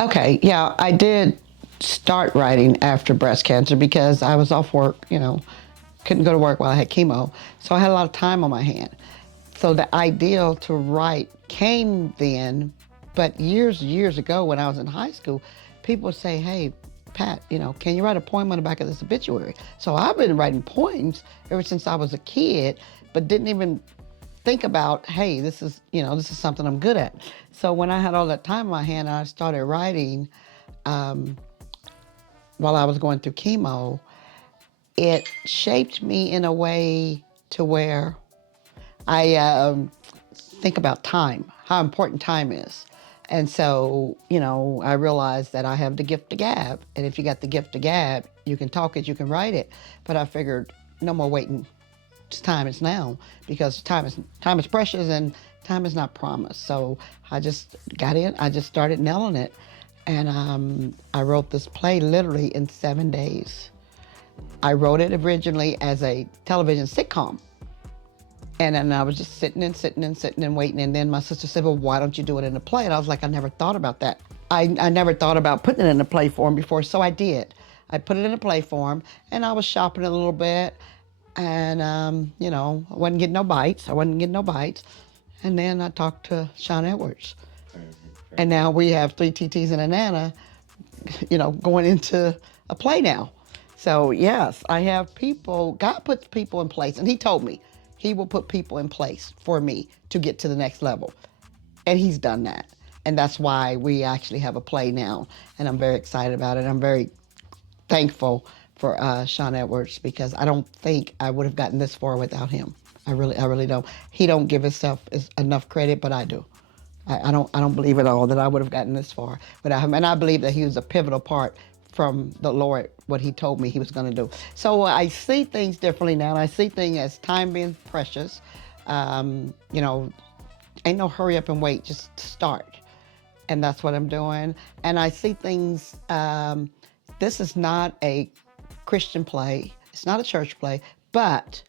Okay, yeah, I did start writing after breast cancer because I was off work, couldn't go to work while I had chemo. So I had a lot of time on my hand. So the ideal to write came then, but years ago when I was in high school, people would say, hey, Pat, can you write a poem on the back of this obituary? So I've been writing poems ever since I was a kid, but didn't even think about, hey, this is something I'm good at. So when I had all that time in my hand, I started writing um, while I was going through chemo. It shaped me in a way to where I think about time, how important time is. And so, I realized that I have the gift to gab. And if you got the gift to gab, you can talk it, you can write it. But I figured no more waiting. It's time is now, because time is precious and time is not promised. So I just got in, I just started nailing it. And I wrote this play literally in 7 days. I wrote it originally as a television sitcom. And then I was just sitting and waiting. And then my sister said, well, why don't you do it in a play? And I was like, I never thought about that. I never thought about putting it in a play form before, so I did. I put it in a play form, and I was shopping a little bit. And, I wasn't getting no bites. And then I talked to Sean Edwards. And now we have three TTs and a Nana, going into a play now. So, yes, I have people. God puts people in place. And he told me he will put people in place for me to get to the next level. And he's done that. And that's why we actually have a play now. And I'm very excited about it. I'm very thankful for Sean Edwards, because I don't think I would have gotten this far without him. I really don't. He don't give himself enough credit, but I do. I don't believe at all that I would have gotten this far without him. And I believe that he was a pivotal part from the Lord, what he told me he was going to do. So I see things differently now. I see things as time being precious. Ain't no hurry up and wait, just start. And that's what I'm doing. And I see things, this is not a Christian play. It's not a church play, but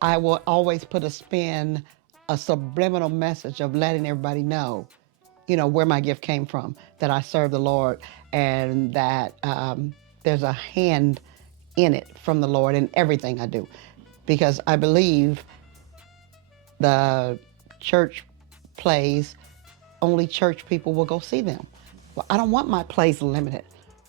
I will always put a spin, a subliminal message of letting everybody know, where my gift came from, that I serve the Lord, and that there's a hand in it from the Lord in everything I do. Because I believe the church plays, only church people will go see them. Well, I don't want my plays limited.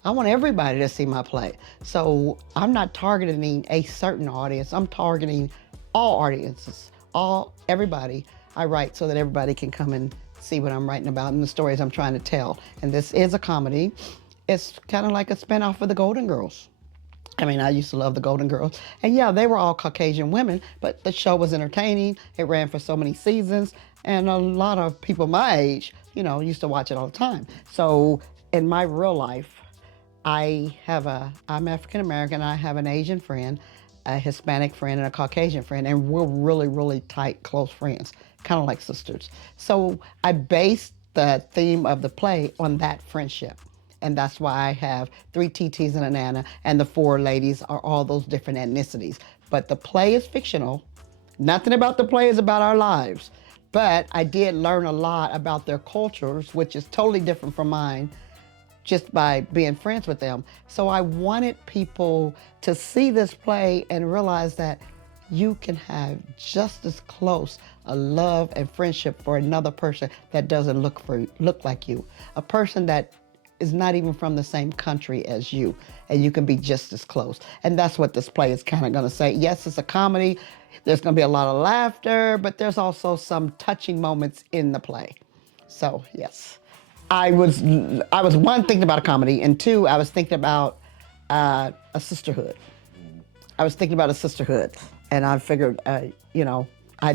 I want everybody to see my play. So I'm not targeting a certain audience. I'm targeting all audiences, everybody. I write so that everybody can come and see what I'm writing about and the stories I'm trying to tell. And this is a comedy. It's kind of like a spinoff of the Golden Girls. I mean, I used to love the Golden Girls. And yeah, they were all Caucasian women, but the show was entertaining. It ran for so many seasons. And a lot of people my age, used to watch it all the time. So in my real life, I'm African American, I have an Asian friend, a Hispanic friend, and a Caucasian friend, and we're really, really tight, close friends, kind of like sisters. So I based the theme of the play on that friendship. And that's why I have three TTs and a Nana, and the four ladies are all those different ethnicities. But the play is fictional. Nothing about the play is about our lives. But I did learn a lot about their cultures, which is totally different from mine, just by being friends with them. So I wanted people to see this play and realize that you can have just as close a love and friendship for another person that doesn't look like you. A person that is not even from the same country as you, and you can be just as close. And that's what this play is kind of gonna say. Yes, it's a comedy. There's gonna be a lot of laughter, but there's also some touching moments in the play. So yes. I was one, thinking about a comedy, and two, I was thinking about a sisterhood. I was thinking about a sisterhood, and I figured, I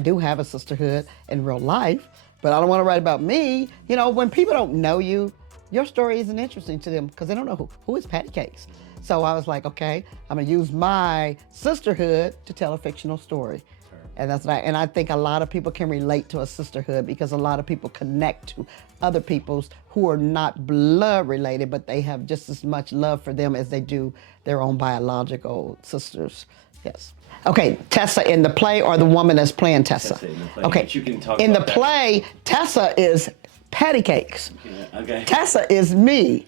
do have a sisterhood in real life, but I don't want to write about me. When people don't know you, your story isn't interesting to them because they don't know who is PattiKaKes. So I was like, okay, I'm gonna use my sisterhood to tell a fictional story. And and I think a lot of people can relate to a sisterhood because a lot of people connect to other people's who are not blood related, but they have just as much love for them as they do their own biological sisters. Yes. Okay, Tessa in the play, or the woman that's playing Tessa? Tessa in the play. Okay. But you can talk in about the play, Tessa is PattiKaKes. Yeah, okay. Tessa is me,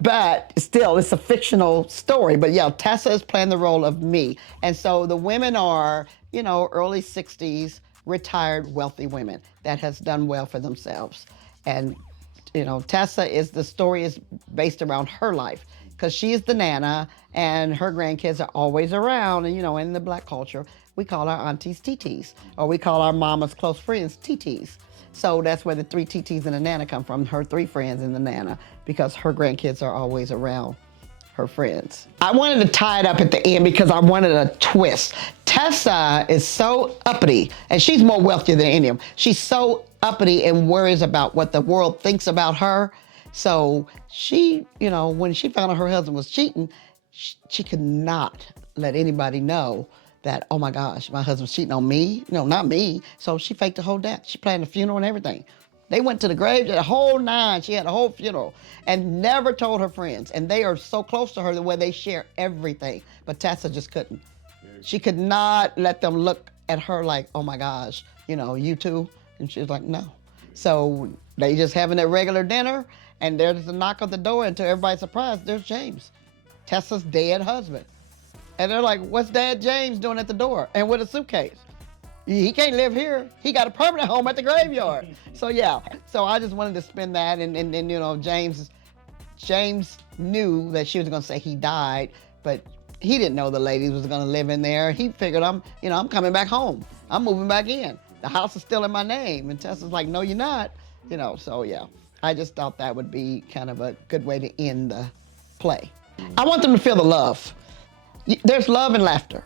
but still, it's a fictional story. But yeah, Tessa is playing the role of me. And so the women are, early 60s, retired, wealthy women that has done well for themselves. And, the story is based around her life because she is the nana and her grandkids are always around. And, in the black culture, we call our aunties TTs, or we call our mama's close friends TTs. So that's where the three TTs and the Nana come from, her three friends and the Nana, because her grandkids are always around her friends. I wanted to tie it up at the end because I wanted a twist. Tessa is so uppity, and she's more wealthy than any of them. She's so uppity and worries about what the world thinks about her. So she, when she found out her husband was cheating, she could not let anybody know that, oh my gosh, my husband's cheating on me. No, not me. So she faked the whole death. She planned the funeral and everything. They went to the grave, the whole nine. She had a whole funeral and never told her friends. And they are so close to her the way they share everything. But Tessa just couldn't. She could not let them look at her like, oh my gosh, you too? And she was like, no. So they just having their regular dinner, and there's a knock on the door, and to everybody's surprise, there's James, Tessa's dead husband. And they're like, what's Dad James doing at the door? And with a suitcase. He can't live here. He got a permanent home at the graveyard. So yeah, so I just wanted to spin that. And James knew that she was gonna say he died, but he didn't know the lady was gonna live in there. He figured I'm coming back home. I'm moving back in. The house is still in my name. And Tessa's like, no, you're not. So yeah, I just thought that would be kind of a good way to end the play. I want them to feel the love. There's love and laughter.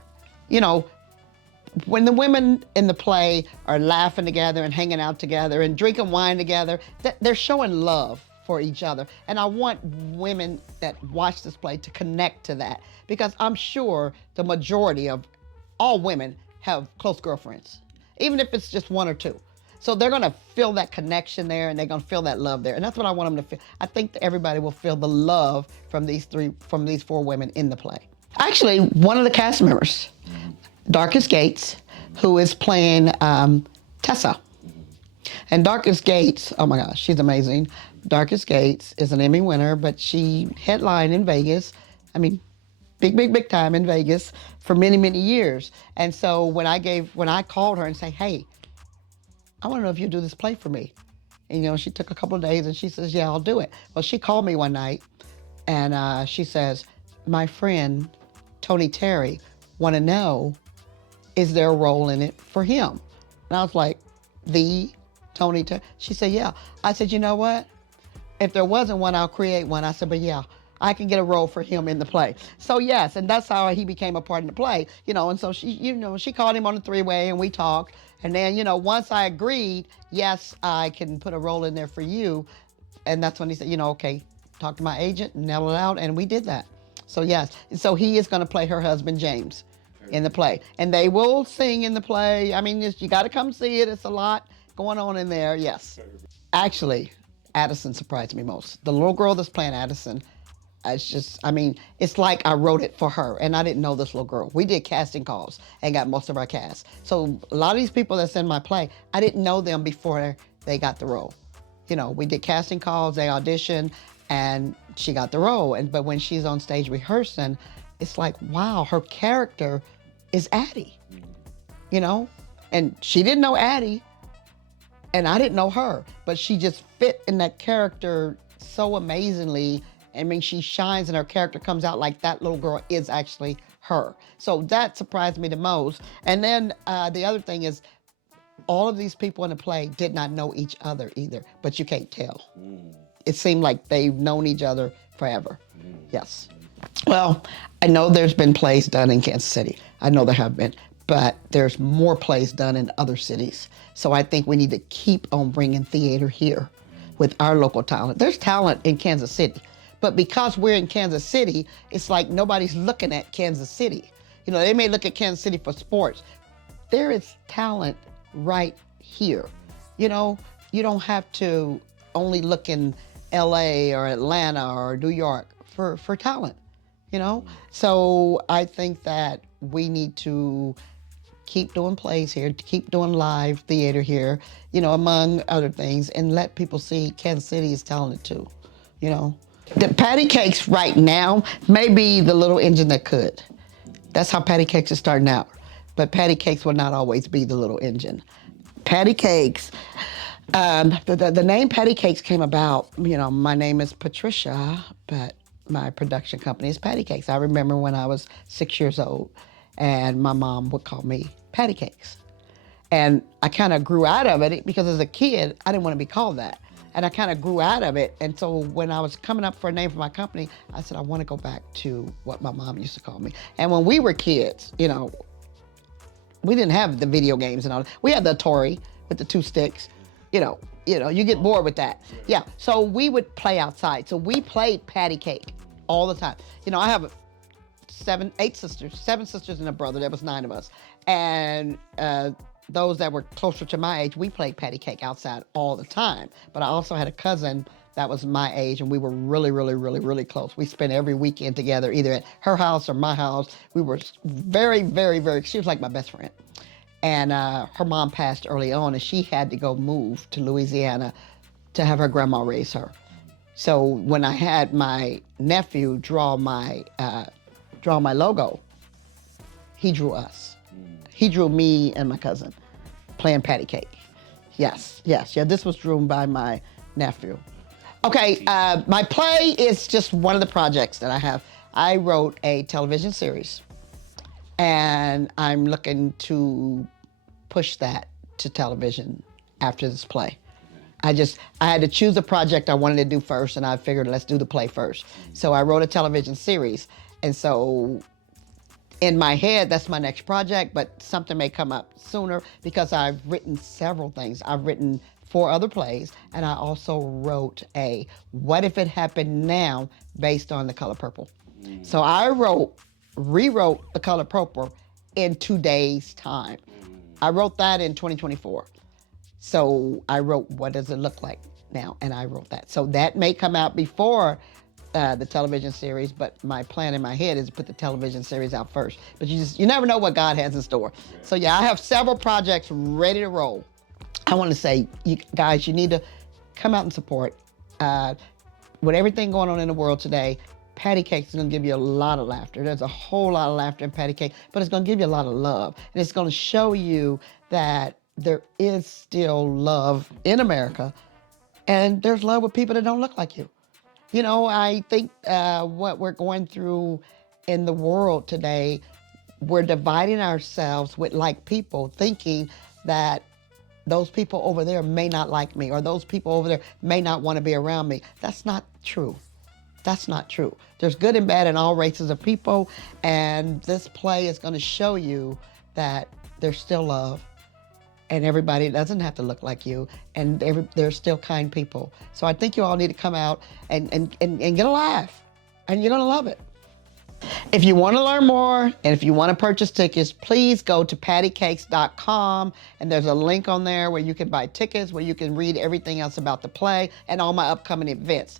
When the women in the play are laughing together and hanging out together and drinking wine together, they're showing love for each other. And I want women that watch this play to connect to that, because I'm sure the majority of all women have close girlfriends, even if it's just one or two. So they're gonna feel that connection there, and they're gonna feel that love there. And that's what I want them to feel. I think that everybody will feel the love from these four women in the play. Actually, one of the cast members, Darkest Gates, who is playing Tessa. And Darkest Gates, oh my gosh, she's amazing. Darkest Gates is an Emmy winner, but she headlined in Vegas. I mean, big time in Vegas for many, many years. And so when I called her and say, hey, I want to know if you do this play for me. And she took a couple of days and she says, yeah, I'll do it. Well, she called me one night and she says, my friend, Tony Terry, want to know, is there a role in it for him? And I was like, the Tony Terry? She said, yeah. I said, you know what? If there wasn't one, I'll create one. I said, but yeah, I can get a role for him in the play. So yes, and that's how he became a part in the play, and so she called him on the three-way and we talked. And then, once I agreed, yes, I can put a role in there for you. And that's when he said, okay, talk to my agent, nail it out, and we did that. So yes, so he is going to play her husband, James, in the play. And they will sing in the play. I mean, you got to come see it. It's a lot going on in there, yes. Actually, Addison surprised me most. The little girl that's playing Addison, it's like I wrote it for her, and I didn't know this little girl. We did casting calls and got most of our cast. So a lot of these people that's in my play, I didn't know them before they got the role. We did casting calls, they auditioned, and she got the role. But when she's on stage rehearsing, it's like, wow, her character is Addie, And she didn't know Addie, and I didn't know her, but she just fit in that character so amazingly. I mean, she shines and her character comes out like that little girl is actually her. So that surprised me the most. And then the other thing is, all of these people in the play did not know each other either, but you can't tell. It seemed like they've known each other forever. Yes. Well, I know there's been plays done in Kansas City. I know there have been, but there's more plays done in other cities. So I think we need to keep on bringing theater here with our local talent. There's talent in Kansas City, but because we're in Kansas City, it's like nobody's looking at Kansas City. They may look at Kansas City for sports. There is talent right here. You don't have to only look in LA or Atlanta or New York for talent, So I think that we need to keep doing plays here, to keep doing live theater here, among other things, and let people see Kansas City is talented too, The PattiKaKes right now may be the little engine that could. That's how PattiKaKes is starting out. But PattiKaKes will not always be the little engine. PattiKaKes, the name PattiKaKes came about, my name is Patricia, but my production company is PattiKaKes. I remember when I was 6 years old, and my mom would call me PattiKaKes. And I kind of grew out of it because as a kid, I didn't want to be called that. And I kind of grew out of it. And so when I was coming up for a name for my company, I said, I want to go back to what my mom used to call me. And when we were kids, we didn't have the video games and all that. We had the Atari with the 2 sticks. You get bored with that. Yeah, so we would play outside. So we played patty cake all the time. I have 7 sisters and a brother. There was 9 of us. And those that were closer to my age, we played patty cake outside all the time. But I also had a cousin that was my age, and we were really, really, really, really close. We spent every weekend together, either at her house or my house. We were very, very, very, she was like my best friend. And her mom passed early on, and she had to go move to Louisiana to have her grandma raise her. So when I had my nephew draw my logo, he drew us. He drew me and my cousin playing patty cake. Yes. This was drawn by my nephew. Okay, my play is just one of the projects that I have. I wrote a television series, and I'm looking to push that to television after this play. I had to choose a project I wanted to do first, and I figured let's do the play first. So I wrote a television series, and so in my head, that's my next project, but something may come up sooner because I've written several things. I've written 4 other plays, and I also wrote a What If It Happened Now based on The Color Purple. So I rewrote The Color Purple in 2 days' time. I wrote that in 2024. So I wrote What Does It Look Like Now, and I wrote that. So that may come out before the television series, but my plan in my head is to put the television series out first. But you never know what God has in store. So yeah, I have several projects ready to roll. I want to say, you guys, you need to come out and support. With everything going on in the world today, PattiKaKes is going to give you a lot of laughter. There's a whole lot of laughter in PattiKaKes, but it's going to give you a lot of love. And it's going to show you that there is still love in America, and there's love with people that don't look like you. I think what we're going through in the world today, we're dividing ourselves with like people, thinking that those people over there may not like me, or those people over there may not want to be around me. That's not true. That's not true. There's good and bad in all races of people, and this play is going to show you that there's still love, and everybody doesn't have to look like you, and there's still kind people. So I think you all need to come out and get a laugh, and you're going to love it. If you want to learn more, and if you want to purchase tickets, please go to PattiKaKes.com, and there's a link on there where you can buy tickets, where you can read everything else about the play and all my upcoming events.